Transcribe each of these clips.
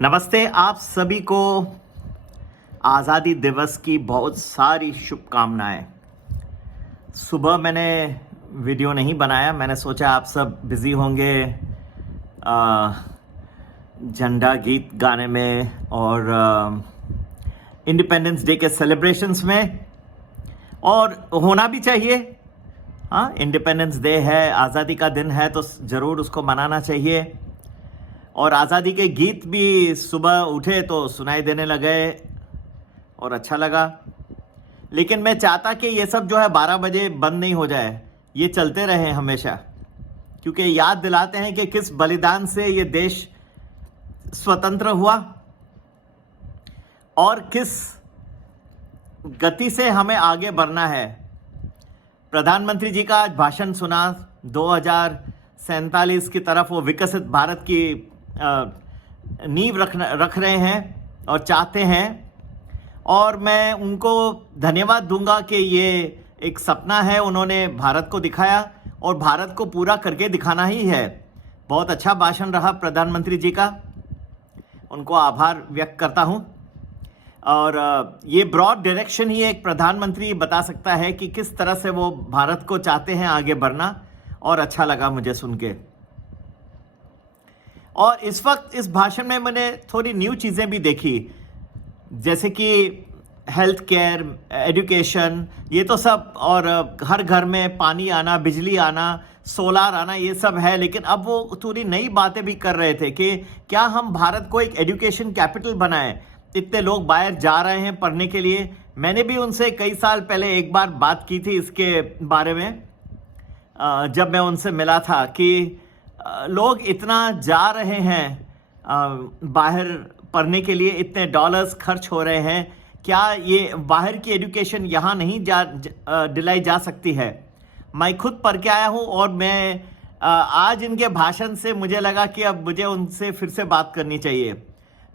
नमस्ते आप सभी को आज़ादी दिवस की बहुत सारी शुभकामनाएं। सुबह मैंने वीडियो नहीं बनाया, मैंने सोचा आप सब बिज़ी होंगे झंडा गीत गाने में और इंडिपेंडेंस डे के सेलिब्रेशंस में, और होना भी चाहिए। हाँ, इंडिपेंडेंस डे है, आज़ादी का दिन है, तो ज़रूर उसको मनाना चाहिए। और आज़ादी के गीत भी सुबह उठे तो सुनाई देने लगे और अच्छा लगा। लेकिन मैं चाहता कि ये सब जो है 12 बजे बंद नहीं हो जाए, ये चलते रहे हमेशा, क्योंकि याद दिलाते हैं कि किस बलिदान से ये देश स्वतंत्र हुआ और किस गति से हमें आगे बढ़ना है। प्रधानमंत्री जी का आज भाषण सुना, 2047 की तरफ वो विकसित भारत की नींव रख रहे हैं और चाहते हैं, और मैं उनको धन्यवाद दूंगा कि ये एक सपना है, उन्होंने भारत को दिखाया और भारत को पूरा करके दिखाना ही है। बहुत अच्छा भाषण रहा प्रधानमंत्री जी का, उनको आभार व्यक्त करता हूं। और ये ब्रॉड डायरेक्शन ही एक प्रधानमंत्री बता सकता है कि किस तरह से वो भारत को चाहते हैं आगे बढ़ना, और अच्छा लगा मुझे सुन के। और इस वक्त इस भाषण में मैंने थोड़ी न्यू चीज़ें भी देखी, जैसे कि हेल्थ केयर, एजुकेशन, ये तो सब, और हर घर में पानी आना, बिजली आना, सोलार आना, ये सब है। लेकिन अब वो थोड़ी नई बातें भी कर रहे थे कि क्या हम भारत को एक एजुकेशन कैपिटल बनाएं। इतने लोग बाहर जा रहे हैं पढ़ने के लिए। मैंने भी उनसे कई साल पहले एक बार बात की थी इसके बारे में, जब मैं उनसे मिला था, कि लोग इतना जा रहे हैं बाहर पढ़ने के लिए, इतने डॉलर्स खर्च हो रहे हैं, क्या ये बाहर की एजुकेशन यहाँ नहीं दिलाई जा सकती है। मैं खुद पढ़ के आया हूँ, और मैं आज इनके भाषण से मुझे लगा कि अब मुझे उनसे फिर से बात करनी चाहिए।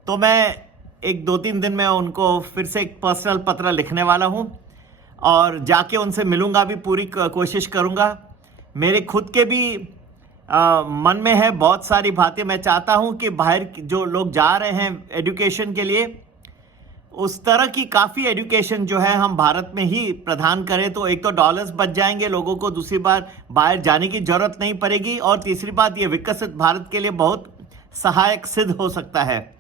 तो मैं एक 2-3 दिन में उनको फिर से एक पर्सनल पत्र लिखने वाला हूँ और जाके उनसे मिलूँगा भी, पूरी कोशिश करूँगा। मेरे खुद के भी मन में है बहुत सारी बातें। मैं चाहता हूँ कि बाहर जो लोग जा रहे हैं एजुकेशन के लिए, उस तरह की काफ़ी एजुकेशन जो है हम भारत में ही प्रदान करें, तो एक तो डॉलर्स बच जाएंगे लोगों को, दूसरी बार बाहर जाने की ज़रूरत नहीं पड़ेगी, और तीसरी बात ये विकसित भारत के लिए बहुत सहायक सिद्ध हो सकता है।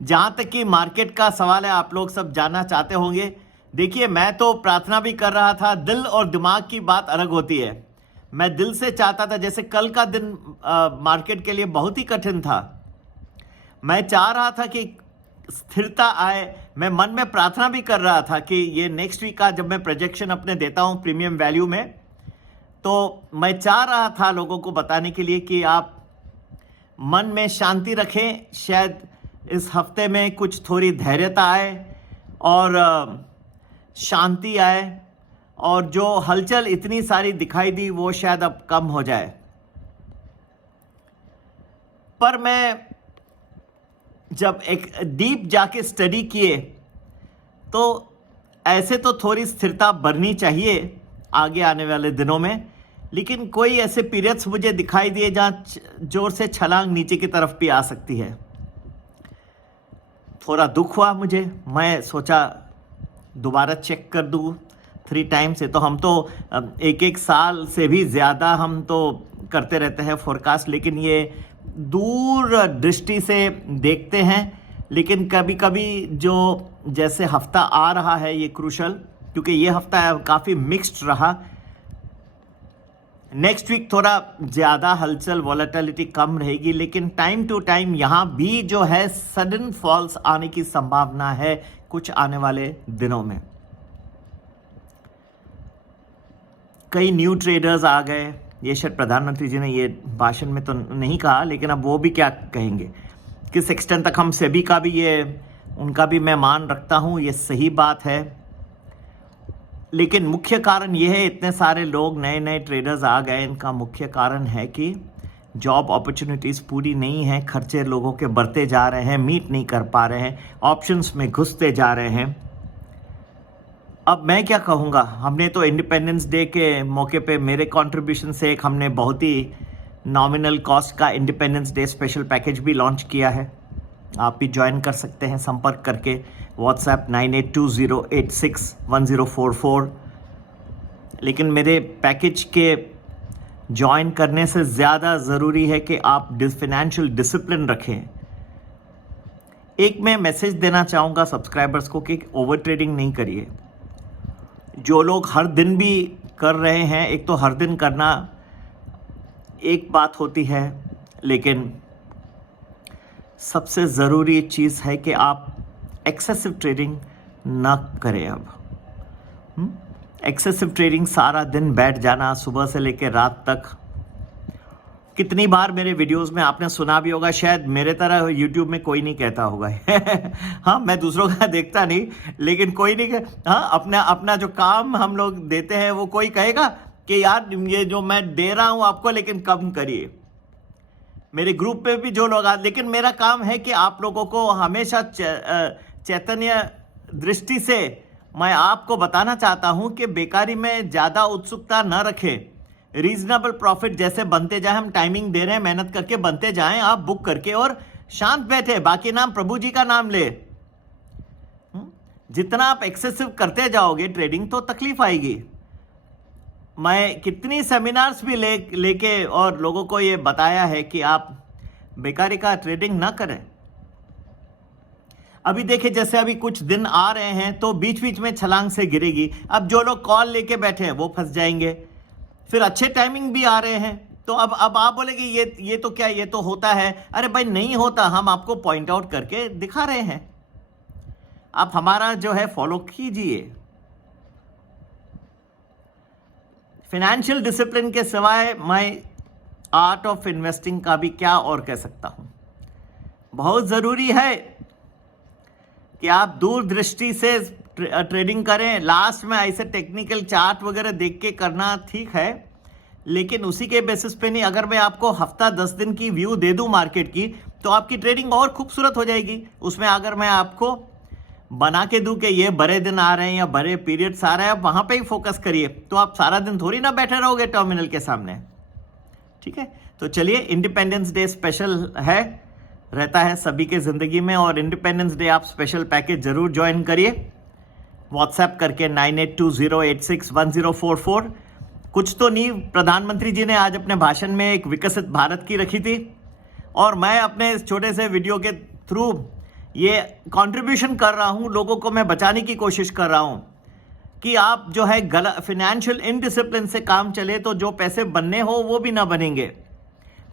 जहाँ तक कि मार्केट का सवाल है, आप लोग सब जानना चाहते होंगे। देखिए, मैं तो प्रार्थना भी कर रहा था, दिल और दिमाग की बात अलग होती है। मैं दिल से चाहता था, जैसे कल का दिन मार्केट के लिए बहुत ही कठिन था, मैं चाह रहा था कि स्थिरता आए। मैं मन में प्रार्थना भी कर रहा था कि ये नेक्स्ट वीक का जब मैं प्रोजेक्शन अपने देता हूँ प्रीमियम वैल्यू में, तो मैं चाह रहा था लोगों को बताने के लिए कि आप मन में शांति रखें, शायद इस हफ्ते में कुछ थोड़ी धैर्यता आए और शांति आए, और जो हलचल इतनी सारी दिखाई दी वो शायद अब कम हो जाए। पर मैं जब एक डीप जाके स्टडी किए, तो ऐसे तो थोड़ी स्थिरता बढ़नी चाहिए आगे आने वाले दिनों में, लेकिन कोई ऐसे पीरियड्स मुझे दिखाई दिए जहाँ जोर से छलांग नीचे की तरफ भी आ सकती है। थोड़ा दुख हुआ मुझे, मैं सोचा दोबारा चेक कर दूँ 3 टाइम से। तो हम तो एक साल से भी ज़्यादा हम तो करते रहते हैं फोरकास्ट, लेकिन ये दूर दृष्टि से देखते हैं। लेकिन कभी कभी जो जैसे हफ्ता आ रहा है ये क्रूशल, क्योंकि ये हफ्ता काफ़ी मिक्स्ड रहा। नेक्स्ट वीक थोड़ा ज़्यादा हलचल, वॉलेटिलिटी कम रहेगी, लेकिन टाइम टू टाइम यहाँ भी जो है सडन फॉल्स आने की संभावना है कुछ आने वाले दिनों में। कई न्यू ट्रेडर्स आ गए, ये शायद प्रधानमंत्री जी ने ये भाषण में तो नहीं कहा, लेकिन अब वो भी क्या कहेंगे, किस एक्सटेंट तक हम सेबी का भी उनका भी मैं मान रखता हूँ, ये सही बात है। लेकिन मुख्य कारण ये है, इतने सारे लोग नए ट्रेडर्स आ गए, इनका मुख्य कारण है कि जॉब अपॉर्चुनिटीज़ पूरी नहीं है, खर्चे लोगों के बढ़ते जा रहे हैं, मीट नहीं कर पा रहे हैं, ऑप्शंस में घुसते जा रहे हैं। अब मैं क्या कहूँगा, हमने तो इंडिपेंडेंस डे के मौके पे मेरे कंट्रीब्यूशन से एक हमने बहुत ही नॉमिनल कॉस्ट का इंडिपेंडेंस डे स्पेशल पैकेज भी लॉन्च किया है। आप भी ज्वाइन कर सकते हैं संपर्क करके व्हाट्सएप 9820861044। लेकिन मेरे पैकेज के ज्वाइन करने से ज़्यादा ज़रूरी है कि आप फाइनेंशियल डिसिप्लिन रखें। एक मैं मैसेज देना चाहूँगा सब्सक्राइबर्स को कि ओवर ट्रेडिंग नहीं करिए। जो लोग हर दिन भी कर रहे हैं, एक तो हर दिन करना एक बात होती है, लेकिन सबसे ज़रूरी चीज़ है कि आप एक्सेसिव ट्रेडिंग ना करें। अब एक्सेसिव ट्रेडिंग, सारा दिन बैठ जाना सुबह से लेकर रात तक। कितनी बार मेरे वीडियोस में आपने सुना भी होगा, शायद मेरे तरह यूट्यूब में कोई नहीं कहता होगा हाँ, मैं दूसरों का देखता नहीं, लेकिन कोई नहीं हाँ, अपना जो काम हम लोग देते हैं वो कोई कहेगा कि यार ये जो मैं दे रहा हूं आपको, लेकिन कम करिए। मेरे ग्रुप पे भी जो लोग लेकिन मेरा काम है कि आप लोगों को हमेशा चैतन्य दृष्टि से मैं आपको बताना चाहता हूं कि बेकारी में ज़्यादा उत्सुकता न रखें। रीजनेबल प्रॉफिट जैसे बनते जाए, हम टाइमिंग दे रहे हैं, मेहनत करके बनते जाएं, आप बुक करके और शांत बैठे, बाकी नाम प्रभु जी का नाम ले। जितना आप एक्सेसिव करते जाओगे ट्रेडिंग तो तकलीफ आएगी। मैं कितनी सेमिनार्स भी लेके और लोगों को ये बताया है कि आप बेकारी का ट्रेडिंग ना करें। अभी देखिए, जैसे अभी कुछ दिन आ रहे हैं तो बीच बीच में छलांग से गिरेगी। अब जो लोग कॉल लेके बैठे हैं वो फंस जाएंगे। फिर अच्छे टाइमिंग भी आ रहे हैं, तो अब आप बोलेंगे ये तो क्या, ये तो होता है। अरे भाई नहीं होता, हम आपको पॉइंट आउट करके दिखा रहे हैं। आप हमारा जो है फॉलो कीजिए। फाइनेंशियल डिसिप्लिन के सिवाय मैं आर्ट ऑफ इन्वेस्टिंग का भी क्या और कह सकता हूं। बहुत ज़रूरी है कि आप दूरदृष्टि से ट्रेडिंग करें। लास्ट में ऐसे टेक्निकल चार्ट वगैरह देख के करना ठीक है, लेकिन उसी के बेसिस पे नहीं। अगर मैं आपको हफ्ता 10 दिन की व्यू दे दूं मार्केट की, तो आपकी ट्रेडिंग और खूबसूरत हो जाएगी। उसमें अगर मैं आपको बना के दूं कि ये बड़े दिन आ रहे हैं या बड़े पीरियड्स आ रहे हैं, आप वहां पे ही फोकस करिए, तो आप सारा दिन थोड़ी ना बैठे रहोगे टर्मिनल के सामने। ठीक है, तो चलिए, इंडिपेंडेंस डे स्पेशल रहता है सभी के जिंदगी में, और इंडिपेंडेंस डे आप स्पेशल पैकेज जरूर ज्वाइन करिए। व्हाट्सएप करके 9820861044। कुछ तो नींव प्रधानमंत्री जी ने आज अपने भाषण में एक विकसित भारत की रखी थी, और मैं अपने इस छोटे से वीडियो के थ्रू ये कंट्रीब्यूशन कर रहा हूं, लोगों को मैं बचाने की कोशिश कर रहा हूं कि आप जो है गलत फाइनेंशियल इनडिसिप्लिन से काम चले तो जो पैसे बनने हो वो भी ना बनेंगे।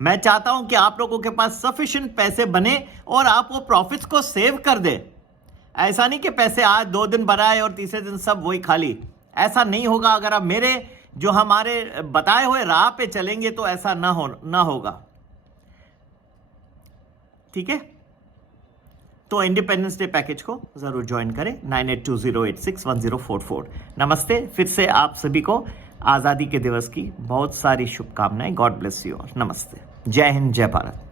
मैं चाहता हूं कि आप लोगों के पास सफिशिएंट पैसे बने और आप वो प्रॉफिट्स को सेव कर दें। ऐसा नहीं कि पैसे आज 2 दिन बनाए और तीसरे दिन सब वही खाली। ऐसा नहीं होगा। अगर आप मेरे जो हमारे बताए हुए राह पे चलेंगे तो ऐसा ना होगा। ठीक है, तो इंडिपेंडेंस डे पैकेज को जरूर ज्वाइन करें। 9820861044। नमस्ते। फिर से आप सभी को आज़ादी के दिवस की बहुत सारी शुभकामनाएं। God bless you. नमस्ते। जय हिंद, जय भारत।